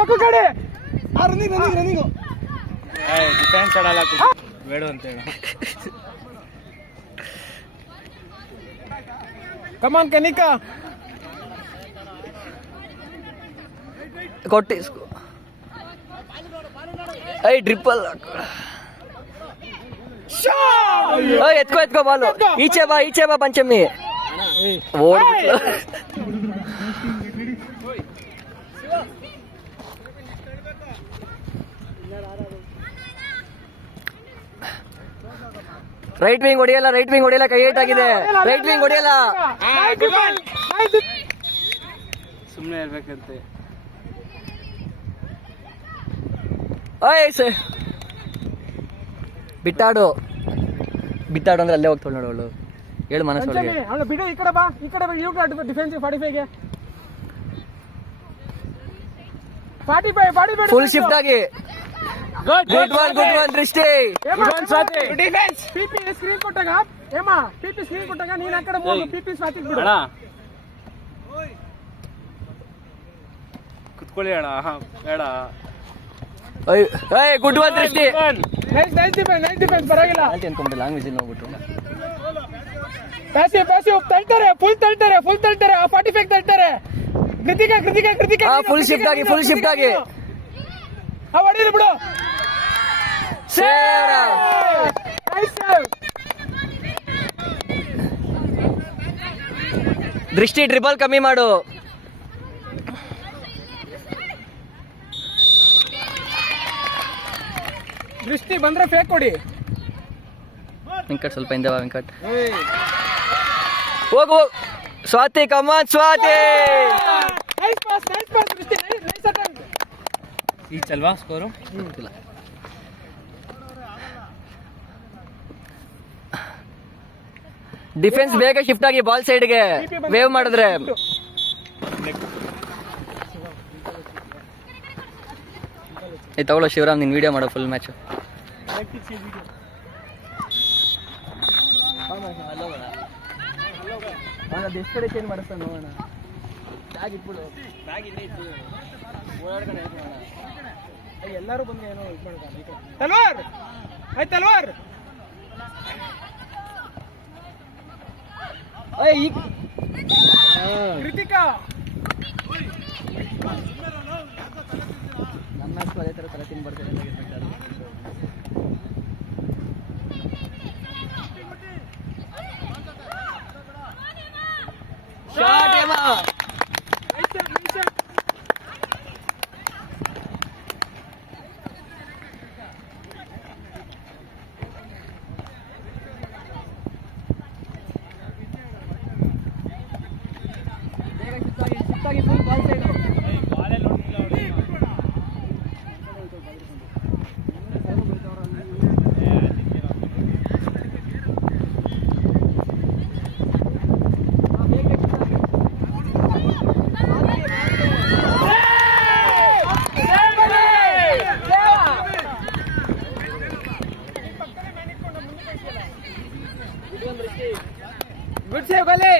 ಪಕ್ಕ ಕಡೆ running running running defence ಆಡಲ್ಲ ಬೇಡ ಅಂತ ಹೇಳಿ. ಕಮಾನ್ ಕನಿಕಾ ಕೊಟ್ಟಿ ಐ ಟ್ರಿಪಲ್ ಎತ್ಕೋ ಬಾಲು ಈಚೆ ಬಾ ಪಂಚಮಿ ರೈಟ್ ವಿಂಗ್ ಹೊಡಿಯಲ್ಲ ಕೈ ಏಟ್ ಆಗಿದೆ. ರೈಟ್ ವಿಂಗ್ ಹೊಡಿಯಲ್ಲ, ಸುಮ್ಮನೆ ಇರ್ಬೇಕಂತೆ. ಬಿಟ್ಟಾಡು ಅಂದ್ರೆ ಅಲ್ಲೇ ಹೋಗ್ತಾಳೆ ನೋಡು ಅವಳು. ಹೇಳು ಮನಸ್ಸು ಬಿಡು. ಈ ಕಡೆ ಬಾ ಡಿಫೆನ್ಸಿವ್ 45ಗೆ 45 ಫುಲ್ ಶಿಫ್ಟ್ ಆಗಿ ಗುಡ್ ಒನ್ ದೃಷ್ಟಿ. ಡಿಫೆನ್ಸ್ ಪಿಪಿ ಸ್ಕ್ರೀನ್ ಕೊಟ್ಟಾಗ ಪಿಪಿ ಸ್ಕ್ರೀನ್ ಕೊಟ್ಟಾಗ ನೀನ್ ಆ ಕಡೆ ಮೂರು ಪಿಪಿ ಸ್ವಾತಿಗ್ ಬಿಡು. ಕುತ್ಕೊಳ್ಳಿ ಅಣ್ಣ, ಬೇಡ. ಗುಡ್ ಒನ್ ದೃಷ್ಟಿ. ನೈಸ್ ಡಿಫೆನ್ಸ್ ಪರವಾಗಿಲ್ಲ. ಅನ್ಕೊಂಬಿಟ್ಟು ಲಾಂಗ್ ವಿಸಿಲ್ ನೋಡ್ಬಿಟ್ಟು ಪ್ಯಾಸಿವ್ ತಳ್ತಾರೆ, ಫುಲ್ ತಳ್ತಾರೆ. 45 ತಳ್ತಾರೆ. ಕೃತಿಕಾ ಫುಲ್ ಶಿಫ್ಟ್ ಆಗಿ ಹೊಡೀರಿ ಬಿಡು. ದೃಷ್ಟಿ ಟ್ರಿಬಲ್ ಕಮ್ಮಿ ಮಾಡು. ದೃಷ್ಟಿ ಬಂದ್ರೆ ಫೇಕ್ ಕೊಡಿ. ವೆಂಕಟ್ ಸ್ವಲ್ಪ ಹಿಂದೆ ಬಾ ವೆಂಕಟ್. ಹೋಗು ಸ್ವಾತಿ, ಕಮಾನ್ ಸ್ವಾತಿ. ನೈಸ್ ಪಾಸ್ ದೃಷ್ಟಿ. Nice attempt. ಈಚ್ ಅಲ್ವಾ ಸ್ಕೋರು? ಡಿಫೆನ್ಸ್ ಬೇಗ ಶಿಫ್ಟ್ ಆಗಿ ಬಾಲ್ ಸೈಡ್ಗೆ ವೇವ್ ಮಾಡಿದ್ರೆ. ತಗೊಳ್ಳೋ ಶಿವರಾಮ್, ನಿನ್ ವಿಡಿಯೋ ಮಾಡೋ ಫುಲ್ ಮ್ಯಾಚ್. ಎಷ್ಟು ಕಡೆ ಚೇಂಜ್ ಮಾಡಿಸ್ತಾನೆ ನೋಡೋಣ. ಬ್ಯಾಗ್ ಇಟ್ಬಿಡು, ಎಲ್ಲರೂ ಬಂದು ಏನೋ ಇದು ಮಾಡ್ತಾರೆ. ತಲ್ವಾರ್ ಕೃತಿಕಾ ನನ್ನ ಅದೇ ಥರ ತಲೆ ತಿನ್ಬರ್ತಾರೆ. Full ball side good save ಬಲೆ.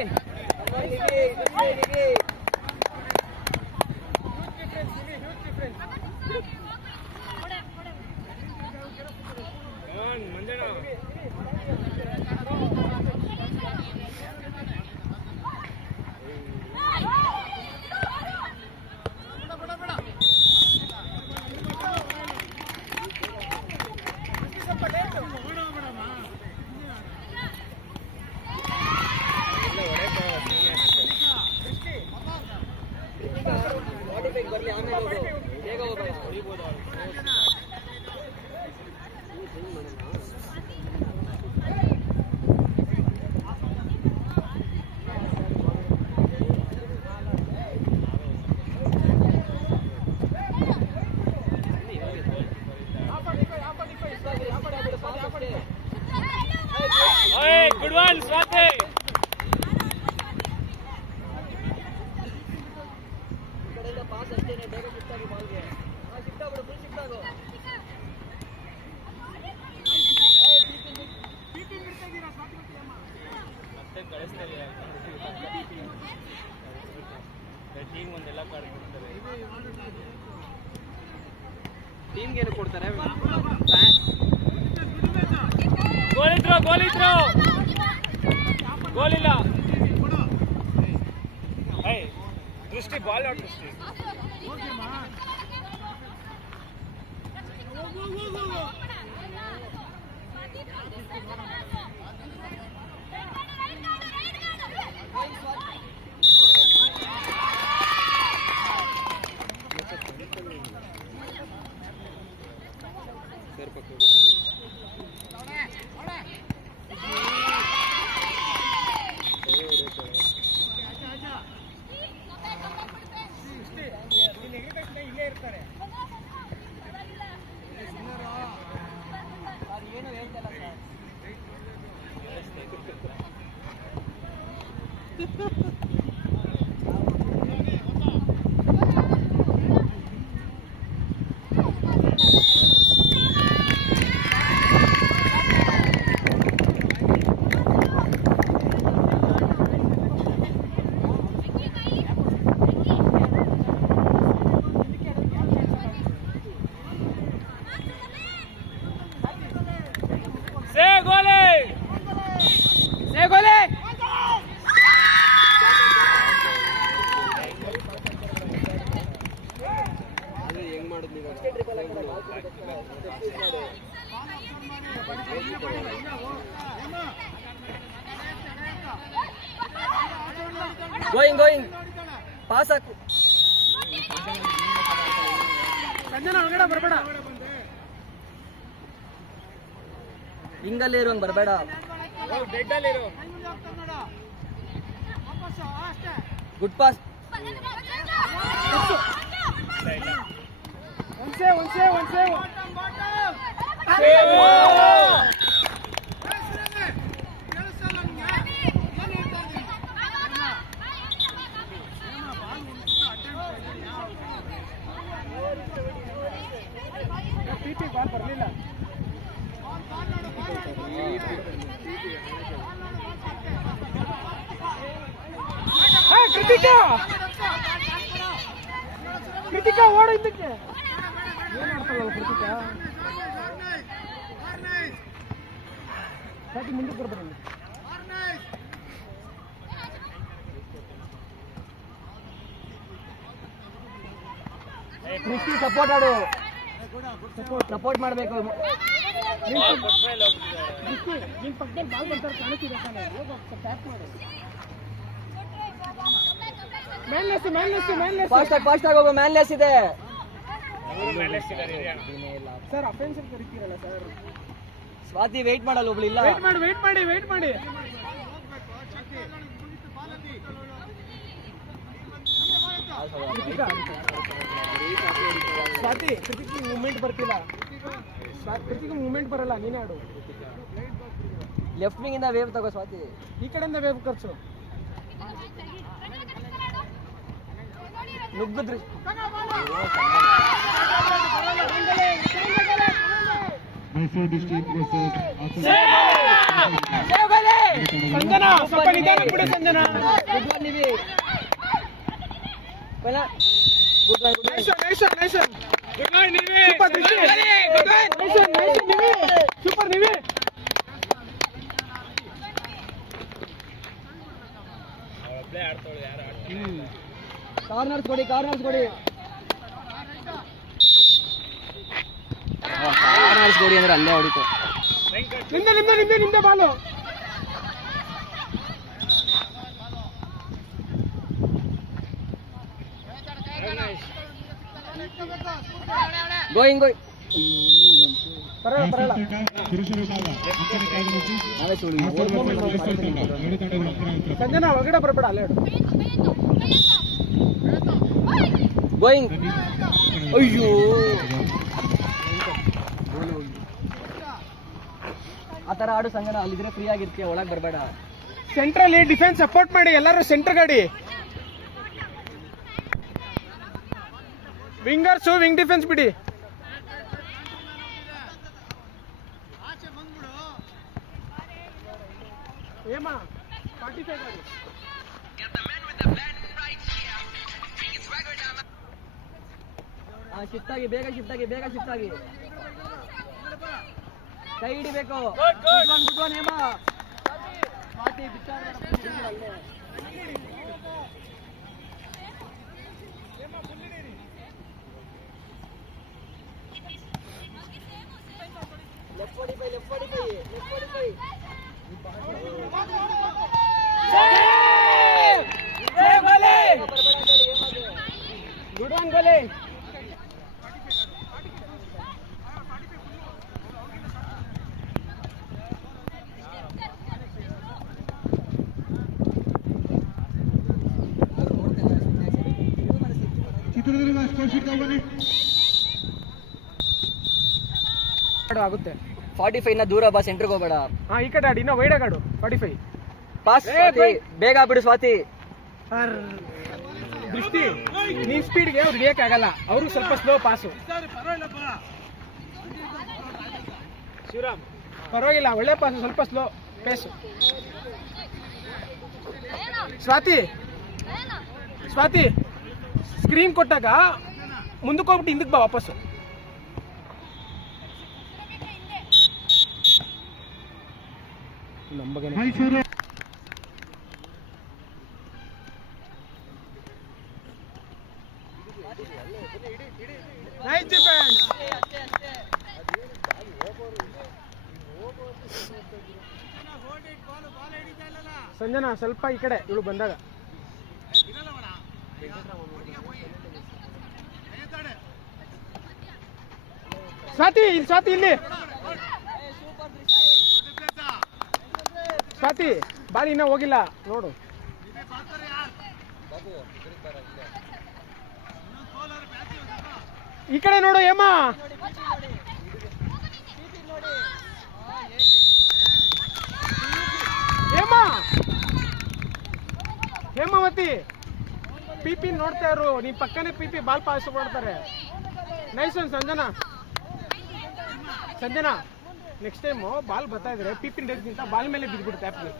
Good one, Swati. ಟೀಮ್ಗೆ ಏನು ಕೊಡ್ತಾರೆ? ಗೋಲ್ ಇದ್ರು ಗೋಲ್ ಇಲ್ಲ. ದೃಷ್ಟಿ ಬಾಲ್ ಔಟ್ ದೃಷ್ಟಿ. ಗೋಯಿಂಗ್ ಪಾಸ್ ಹಾಕು. ಸಂಜನ ಒಳಗಡೆ ಬರಬೇಡ, ಹಿಂಗಲ್ಲಿ ಇರೋಂಗ್ ಬರಬೇಡ. Good pass. ಒಂದ್ ಸೇವ್. ಬಾಲ್ ಬರಲಿಲ್ಲ. ಕೃತಿಕಾ ಓಡ ಇದಕ್ಕೆ ಏನ್ ಆಡ್ತಾಳಲ್ಲ ಕೃತಿಕಾ. ಸಾಟಿ ಮುಂದಕ್ಕೆ ಬರ್ಬಾರ. ಕೃಷಿ ಸಪೋರ್ಟ್ ಆಡು, ಸಪೋರ್ಟ್ ಮಾಡಬೇಕು. ನಿನ್ ಪಕ್ಕದಲ್ಲಿ ಬಾಲ್ ಬರ್ತಾರೆ ಕಾಣಿಸ್ತಿದೆ ತಾನೆ, ಟ್ಯಾಪ್ ಮಾಡು. ಫಾಸ್ಟ್ ಆಗಿ ಹೋಗೋ. ಮ್ಯಾನ್ಲೆಸ್ ಇದೆ ಸರ್. ಅಫೆನ್ಸ್ ಕರಿತೀರಲ್ಲ ಸರ್. ಸ್ವಾತಿ ವೇಟ್ ಮಾಡಲ್ಲ, ಒಬ್ಳಿಲ್ಲ. ವೇಟ್ ಮಾಡಿ. ಸ್ವಾತಿ ಕೃತಿಗೆ ಮೂವ್ಮೆಂಟ್ ಬರ್ತಿಲ್ಲ. ಕೃತಿಗೆ ಮೂವ್ಮೆಂಟ್ ಬರಲ್ಲ, ನೀನೇ ಆಡು. ಲೆಫ್ಟ್ ವಿಂಗ್ ಇಂದ ವೇವ್ ತಗೋ ಸ್ವಾತಿ. ಈ ಕಡೆಯಿಂದ ವೇವ್ ಖರ್ಚು. ನುಗ್ಗಿದ್ರಿ ಸಂಜನಾ, ಸ್ವಲ್ಪ ನಿಧಾನ ಬಿಡು ಸಂಜನಾ. ಸೂಪರ್ ನೀವೇ. ಕಾರ್ನರ್ಸ್ ಕೊಡಿ. ಕಾರ್ನರ್ಸ್ ಕೊಡಿ ಅಂದ್ರೆ ಅಲ್ಲೇ ಹೊಡಿತು. ನಿಂದೆ ಬಾಲು. ಗೋಯಿಂಗ್ ಬರಲ್ಲ. ಸಂಜನಾ ಒಳಗಡೆ ಬರಬೇಡ, ಅಲ್ಲೇ ಗೋಯಿಂಗ್. ಅಯ್ಯೋ, ಆ ತರ ಆಡು ಸಂಜನಾ. ಅಲ್ಲಿದ್ರೆ ಫ್ರೀ ಆಗಿರ್ತೀಯ, ಒಳಗೆ ಬರಬೇಡ. ಸೆಂಟ್ರಲ್ಲಿ ಡಿಫೆನ್ಸ್ ಸಪೋರ್ಟ್ ಮಾಡಿ ಎಲ್ಲರೂ. ಸೆಂಟರ್ ಗಾಡಿ ವಿಂಗರ್ಸು, ವಿಂಗ್ ಡಿಫೆನ್ಸ್ ಬಿಡಿ. ಏಮಾ 45 ಗಾಡಿ. ಶಿಫ್ಟ್ ಆಗಿ ಬೇಗ ಶಿಫ್ಟ್ ಆಗಿ ಕೈ ಹಿಡಿಬೇಕು. ಗುಡ್ ಒನ್ ಹೇಮ. ಸ್ವಾತಿ ಅಲ್ಲೇ ಲೆಫ್ಟ್ 45 ಗುಡ್ ಒನ್ ಗೋಲೆ. ಚಿತ್ರದುರ್ಗ ಸ್ಪರ್ಶಿತ ಆಗುತ್ತೆ. 45 ನ ದೂರ ಬಾ, ಸೆಂಟ್ರಿಗೆ ಹೋಗಬೇಡ. ಹಾ, ಈ ಕಡೆ ಆಡಿ, ಇನ್ನ ವೈಡ್ ಆಗಾಡು. 45 ಪಾಸ್. ಬೇಗ ಆಗ್ಬಿಡು ಸ್ವಾತಿ. ದೃಷ್ಟಿ, ನೀನ್ ಸ್ಪೀಡ್ಗೆ ಅವ್ರಿಗೆ ಏಕೆ ಆಗಲ್ಲ, ಅವರು ಸ್ವಲ್ಪ ಸ್ಲೋ ಪಾಸು. ಶಿವರಾಮ್ ಪರವಾಗಿಲ್ಲ, ಒಳ್ಳೆ ಪಾಸು, ಸ್ವಲ್ಪ ಸ್ಲೋ ಪೇಸು. ಸ್ವಾತಿ ಸ್ಕ್ರೀನ್ ಕೊಟ್ಟಾಗ ಮುಂದಕ್ಕೆ ಹೋಗ್ಬಿಟ್ಟು ಹಿಂದಕ್ಕೆ ಬಾ ವಾಪಸ್ಸು. Mysuru nice defence. ಸಂಜನಾ ಸ್ವಲ್ಪ ಈ ಕಡೆ, ಇವಳು ಬಂದಾಗ. ಸ್ವಾತಿ ಇಲ್ಲಿ, ಸ್ವಾತಿ ಬಾಲ್ ಇನ್ನ ಹೋಗಿಲ್ಲ ನೋಡು. ಈ ಕಡೆ ನೋಡು ಹೇಮ. ಹೇಮಾವತಿ ಪಿಪಿ ನೋಡ್ತಾ ಇರು, ನೀನ್ ಪಕ್ಕನೆ ಪಿಪಿ ಬಾಲ್ ಪಾಸ್ ಮಾಡ್ತಾರೆ. Nice one Sanjana. Next time ball ಬರ್ತಾ ಇದ್ರೆ ಪಿಪಿ ಹಿಡಿಯೋದ್ಕಿಂತ ಬಾಲ್ ಮೇಲೆ ಬಿದ್ಬಿಡುತ್ತೆ ಆ್ಯಪ್ಗೆ.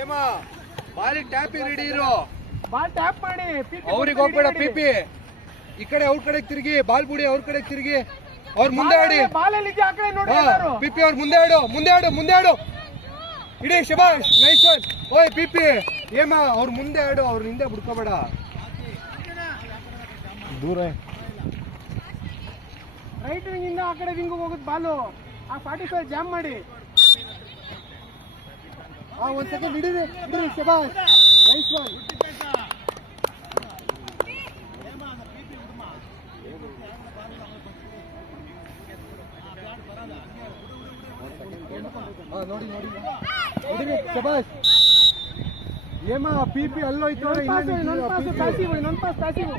ಏಮಾ ಬಾಲಿ ಟ್ಯಾಪಿಂಗ್ ರೆಡಿ ಇರೋ. ಬಾಲ್ ಟ್ಯಾಪ್ ಮಾಡಿ ಅವ್ರಿಗೆ ಹೋಗ್ಬೇಡ ಪಿಪಿ. ಈ ಕಡೆ ಅವ್ರ ಕಡೆ ತಿರುಗಿ, ಬಾಲ್ ಬುಡಿ ಅವ್ರ ಕಡೆ ತಿರುಗಿ, ಅವ್ರ ಮುಂದೆ ಆಡಿ. ಬಾಲಲ್ಲಿ ಆ ಕಡೆ ನೋಡಿ ಪಿಪಿ ಅವ್ರ ಮುಂದೆ ಆಡು. ಇಡೀ ಶಬಾಷ್, ನೈಸ್ ಒನ್. ಓಯ್ ಪಿಪಿ ಏಮಾ ಅವ್ರ ಮುಂದೆ ಆಡು, ಅವ್ರ ಹಿಂದೆ ಬಿಡ್ಕೋಬೇಡ. ದೂರ ರೈಟ್ ವಿಂಗ್ ಇಂದ ಆ ಕಡೆ ವಿಂಗ್ ಹೋಗುದು ಬಾಲು. ಆ 45 ಜಾಮ್ ಮಾಡಿ. ಒಂದ್ ಸೆಕೆಂಡ್ ಹಿಡೀರಿ ಶಬಾಷ್, ನೈಸ್ ಒನ್. ನೋಡಿ ಶಬಾಷ್. ಏಮಾ ಪಿಪಿ ಅಲ್ಲೋಯ್ತು. ಇನ್ನೊಂದು ಪಾಸ್ ಪ್ಯಾಸಿವ್.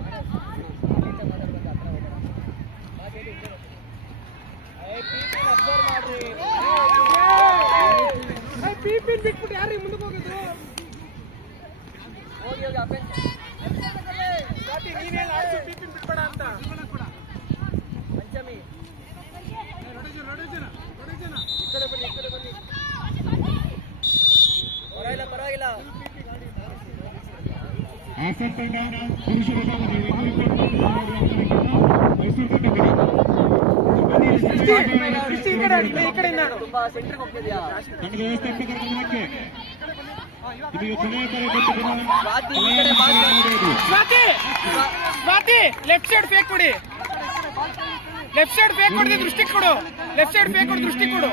ಪಿಪಿ ಬಿಟ್ಬಿಟ್ಟು ಯಾರಿಗೆ ಮುಂದಕ್ಕೆ ಹೋಗಿದ್ರು? ನೀನೇನು ಆಡ್ಸು, ಪಿಪಿ ಬಿಟ್ಬೇಡ ಅಂತ. ಪಂಚಮಿ ಪರವಾಗಿಲ್ಲ. ಈ ಕಡೆಯಿಂದ ತುಂಬಾ ಸೆಂಟ್ರಿಗೆ ಹೋಗ್ತಿದ್ಯಾ? ಸ್ವಾತಿ ಲೆಫ್ಟ್ ಸೈಡ್ ಫೇಕ್ ಕೊಡಿ. ದೃಷ್ಟಿ ಕೊಡು. ದೃಷ್ಟಿ ಕೊಡು.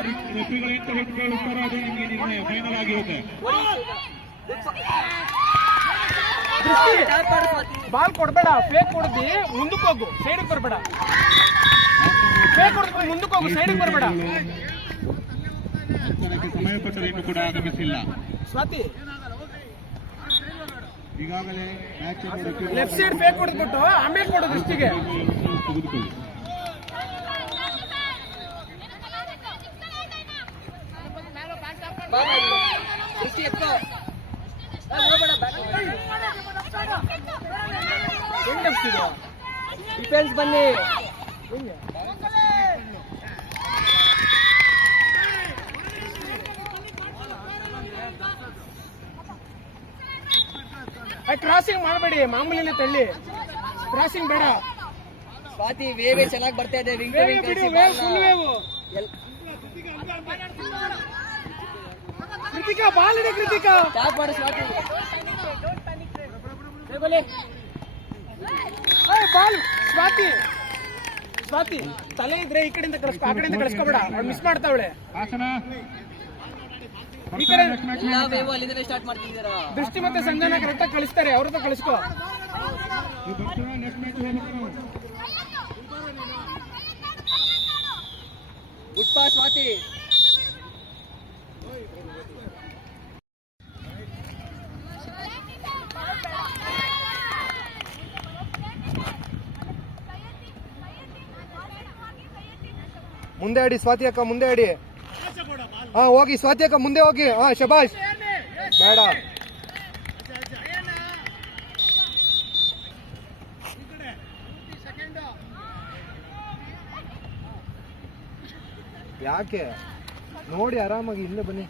ಬಾಲ್ ಕೊಡ್ಬೇಡ, ಫೇಕ್ ಕೊಡ್ದಿ ಮುಂದಕ್ಕೆ ಹೋಗು, ಸೈಡಿಗೆ ಬರ್ಬೇಡ. ಫೇಕ್ ಕೊಡ್ಬೇಕು, ಮುಂದಕ್ಕೆ ಹೋಗು, ಸೈಡಿಗೆ ಬರ್ಬೇಡ. ಸಮಯ ಪಟ್ಟರೆ ಇನ್ನೂ ಕೂಡ ಆಗಮಿಸಿಲ್ಲ. ಸ್ವಾತಿ ಈಗಾಗಲೇ ಲೆಫ್ಟ್ ಸೈಡ್ ಫೇಕ್ ಕೊಡ್ಬಿಟ್ಟು ಆಮೇಲೆ ಕೊಡು ದೃಷ್ಟಿಗೆ. ತೆಗೆದುಕೊಳ್ಳಿ. ದೃಷ್ಟಿ ಎತ್ತೋ. ಇದು ಡಿಫೆನ್ಸ್ ಬನ್ನಿ. ಹೆಂಗೆ ಕ್ರಾಸಿಂಗ್ ಮಾಡಬೇಡಿ, ಮಾಮೂಲಿನೇ ತಳ್ಳಿ, ಕ್ರಾಸಿಂಗ್ ಬೇಡ. ಸ್ವಾತಿ ವೇವೇ ಚೆನ್ನಾಗಿ ಬರ್ತಾ ಇದೆ. ವಿಂಗ್ ಟು ವೇವ್ ವಿಂಗ್ ಬಿಡಿ, ಕಳಿಸಿ wave full wave. Krithika ball ಇಡಿ, ಕೃತಿಕಾ ಟ್ಯಾಪ್ ಮಾಡು ಸ್ವಾತಿ. ಬಾಲ್ ಸ್ವಾತಿ, ಸ್ವಾತಿ ತಲೆ ಇದ್ರೆ ಈ ಕಡೆಯಿಂದ ಕಳಿಸ್ಕೊ, ಆ ಕಡೆಯಿಂದ ಕಳಿಸ್ಕೊಬೇಡ, ಅವ್ಳು ಮಿಸ್ ಮಾಡ್ತಾವಳೆ. ಹಾಸನ ಈ ಕಡೆ ಎಲ್ಲ ವೇವ್ ಅಲ್ಲಿಂದಲೇ ಸ್ಟಾರ್ಟ್ ಮಾಡ್ತಿದ್ದೀರಾ. ದೃಷ್ಟಿ ಮತ್ತೆ ಸಂಜನ ಕರೆಕ್ಟಾಗಿ ಕಳಿಸ್ತಾರೆ, ಅವ್ರದ್ದು ಕಳಿಸ್ಕೊ. ನೀವು ಬರ್ತೀರಾ ನೆಕ್ಸ್ಟ್ ಮ್ಯಾಚ್ ಹೋಗ್ಬೇಕು. Good pass Swati. ಮುಂದೆ ಆಡಿ ಸ್ವಾತಿ ಅಕ್ಕ, ಮುಂದೆ ಆಡಿ. ಹಾ ಹೋಗಿ ಸ್ವಾತಿ ಅಕ್ಕ, ಮುಂದೆ ಹೋಗಿ. ಹಾ ಶಬಾಷ್. ಬೇಡ ಯಾಕೆ ನೋಡಿ, ಆರಾಮಾಗಿ ಇಲ್ಲೇ ಬನ್ನಿ.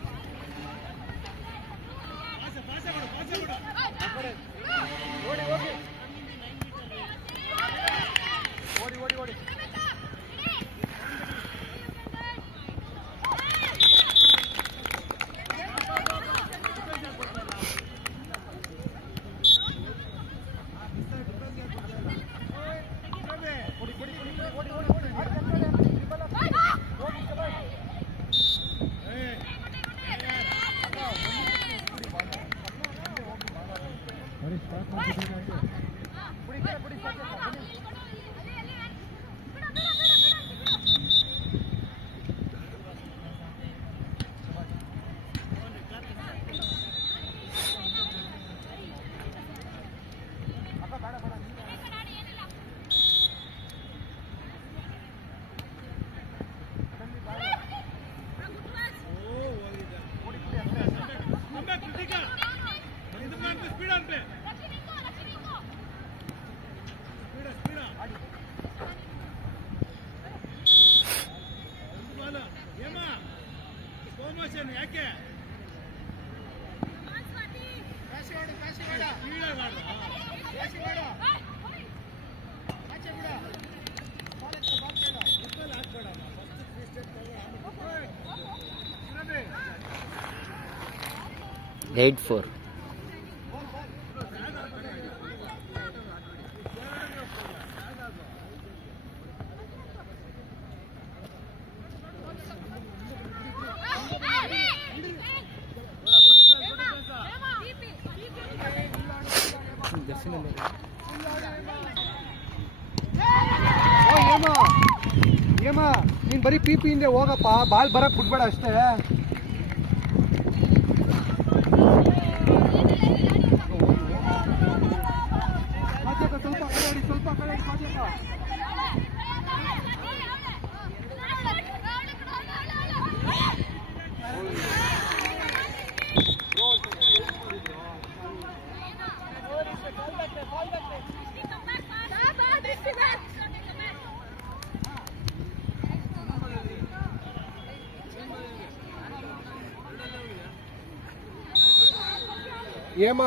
Eight 4. ಏಮ ನೀನ್ ಬರೀ ಪಿ ಹಿಂದೆ ಹೋಗಪ್ಪ, ಬಾಲ್ ಬರಕ್ ಬಿಡ್ಬೇಡ ಅಷ್ಟೇ. ಸ್ವಲ್ಪ ಕಡೆ ಏಮ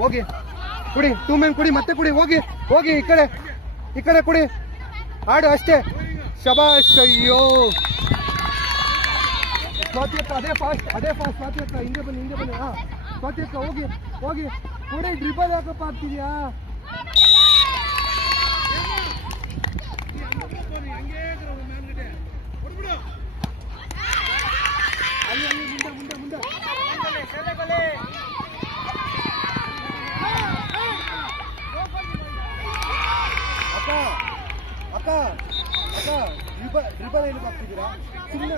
ಹೋಗಿ ಕುಡಿ, 2 ಮ್ಯಾನ್ ಕುಡಿ, ಮತ್ತೆ ಕುಡಿ, ಹೋಗಿ ಹೋಗಿ ಈ ಕಡೆ ಕುಡಿ, ಆಡು ಅಷ್ಟೇ. ಶಬಾಷ್. ಅಯ್ಯೋ ಸ್ವಾತಿ ಅಕ್ಕ, ಅದೇ ಫಾಸ್ಟ್ ಸ್ವಾತಿ ಅಕ್ಕ, ಹಿಂಗೆ ಬನ್ನಿ. ಹಾ ಸ್ವಾತಿ ಅಕ್ಕ, ಹೋಗಿ ಕುಡಿ, ಡ್ರಿಬಲ್ ಯಾಕಪ್ಪ ಆಗ್ತಿದ್ಯಾ? ಅಲ್ಲಿ ಮುಂದೆ ಅಕ್ಕ ಡ್ರಿಬಲ್ ಏನಕ್ಕೆ ಆಗ್ತಿದ್ದೀರಾ? ಸುಮ್ಮನೆ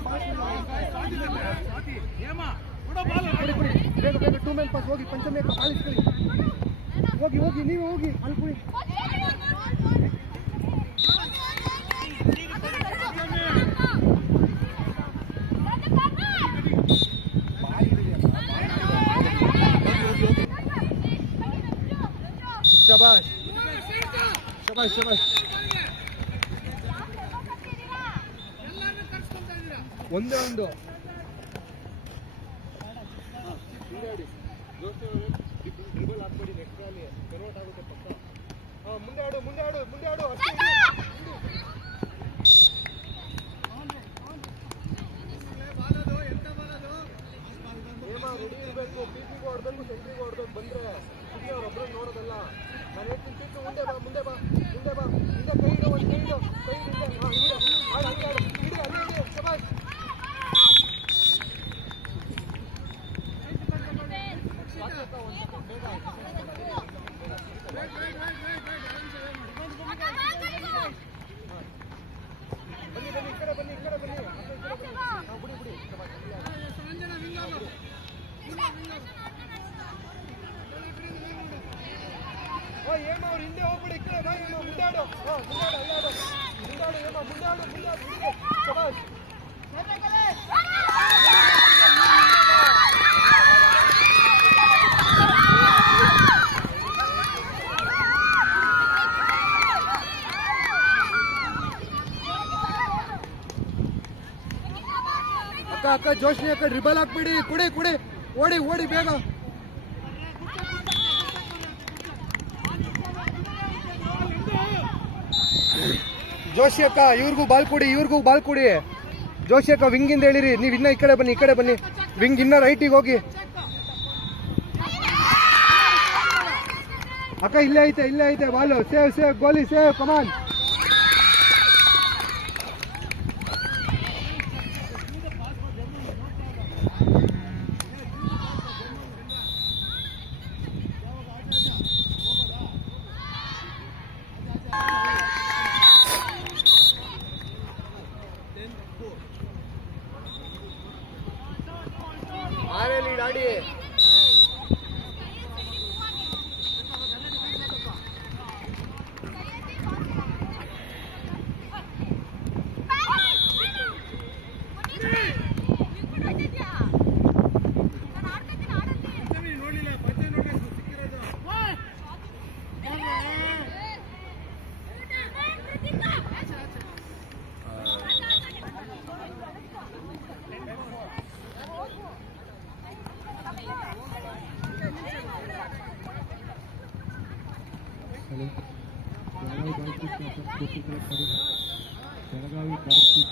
ಬೇಗ 2 ಮ್ಯಾನ್ ಪಾಸ್, ಹೋಗಿ ಪಂಚಮಿ ಅಕ್ಕ ಪಾಲಿಸ್ಕೊಳ್ಳಿ. ಹೋಗಿ ಹೋಗಿ ನೀವು ಹೋಗಿ ಅಲ್ಲಿ ಕುಡಿ. ಶಬಾಷ್ ಶಬಾಷ್ ಶಬಾಷ್. ಒಂದೇ ಒಂದು ಮುಂದೆ ಆಡು ಮುಂದೆ ಆಡು ಮುಂದೆ ಆಡು. ರೆಡಿ ಇರಬೇಕು, ಪಿಪಿಗೂ ಹೊಡ್ಬೇಕು, ಸೆಂಟ್ರಿಗೂ ಹೊಡ್ಬೇಕು. ಬಂದ್ರೆ ಅವ್ರೊಬ್ಬರು ನೋಡೋದಲ್ಲ. ನಾನು ಹೇಳ್ತೀನಿ ಪಿಪಿ ಮುಂದೆ ಬಾ ಮುಂದೆ ಬಾ ಮುಂದೆ ಬಾ. ಹಿಂದೆ ಕೈ ಇಡು, ಒಂದು ಕೈ ಇಡು, ಕೈ ಹಿಂದೆ. ಹಾಂ ಇಡು, ಆಡು ಹಂಗೆ ಆಡು, ಇಡಿ ಅಲ್ಲೇ ಇಡಿ. ಶಬಾಷ್. ಬನ್ನಿ ಬನ್ನಿ, ಈ ಕಡೆ ಬನ್ನಿ, ಈ ಕಡೆ ಬನ್ನಿ. ಬಿಡಿ ಬಿಡಿ. ಏಮ ಅವ್ರು ಹಿಂದೆ ಹೋಗ್ಬಿಡಿ, ಈ ಕಡೆ ಬಾ. ಏಮ ಮುಂದಾಡು, ಮುಂದಾಡು, ಅಲ್ಲಾಡು, ಮುಂದಾಡು. ಏಮ ಮುಂದಾಡು, ಮುಂದಾಡು. ಶಬಾಷ್. ಅಕ್ಕ ಅಕ್ಕ ಜೋಶ್ನಿ ಅಕ್ಕ ಡ್ರಿಬಲ್ ಹಾಕ್ಬಿಡಿ. ಕುಡಿ ಕುಡಿ, ಓಡಿ ಓಡಿ ಬೇಗ. ಜೋಶಿ ಅಕ್ಕ ಇವ್ರಿಗೂ ಬಾಲ್ ಕೊಡಿ, ಇವ್ರಿಗೂ ಬಾಲ್ ಕೊಡಿ. ಜೋಶಿ ಅಕ್ಕ ವಿಂಗಿಂದ ಹೇಳಿರಿ. ನೀವು ಇನ್ನ ಈ ಕಡೆ ಬನ್ನಿ, ಈ ಕಡೆ ಬನ್ನಿ. ವಿಂಗ್ ಇನ್ನ ರೈಟಿಗೆ ಹೋಗಿ. ಅಕ್ಕ ಇಲ್ಲೇ ಐತೆ, ಇಲ್ಲೇ ಐತೆ ಬಾಲು. ಸೇವ್ ಸೇವ್, ಗೋಲಿ ಸೇವ್, ಕಮಾನ್. ಆಮೇಲೆ ಗಾಡಿ ಬೆಳಗಾವಿ ಪರಿಸ್ಥಿತಿ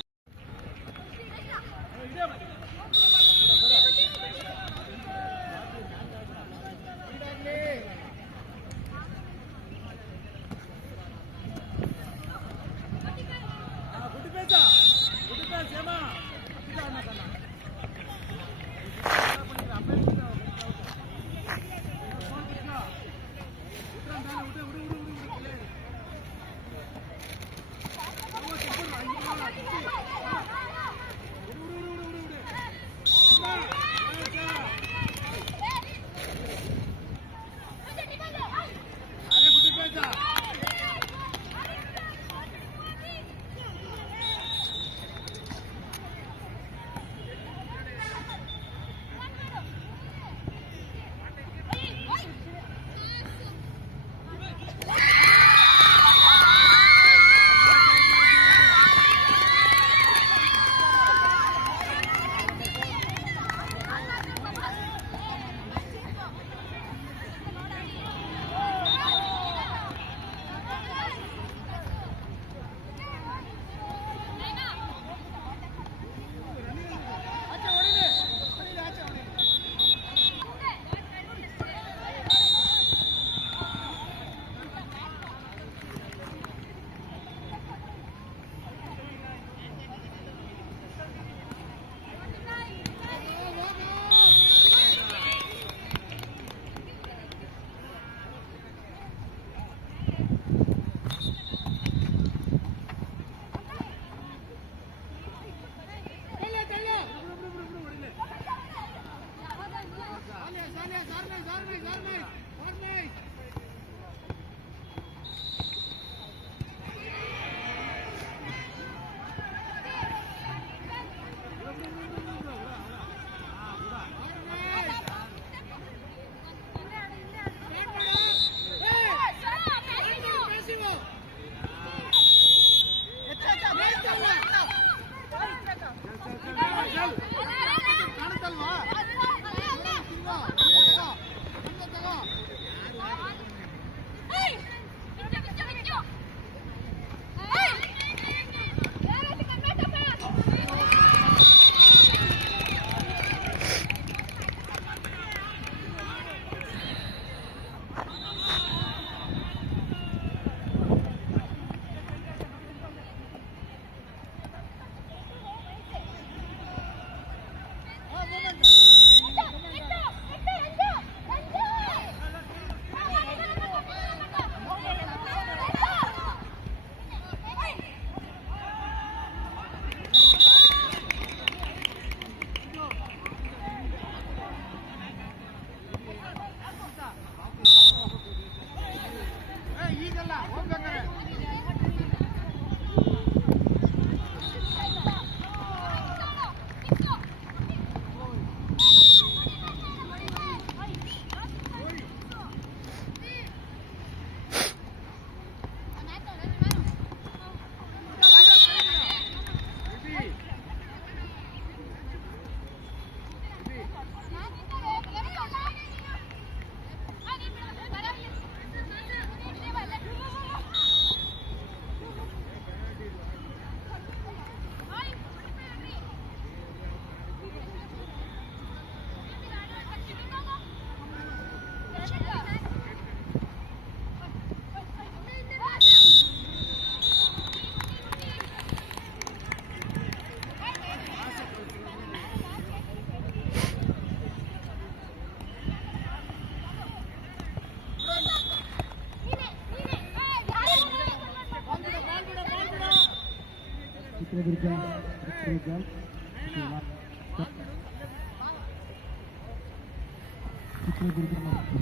ಚಿತ್ರದುರ್ಗ ಮತ್ತು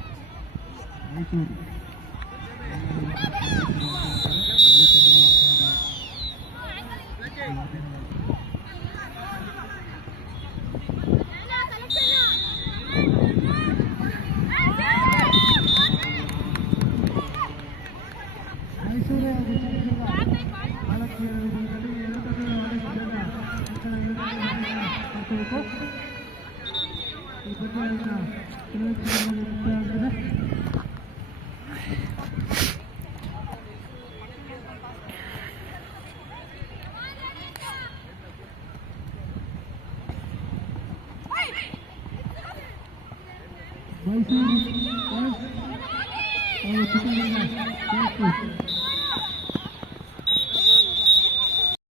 ಮೈಸೂರು ಮೈಸೂರು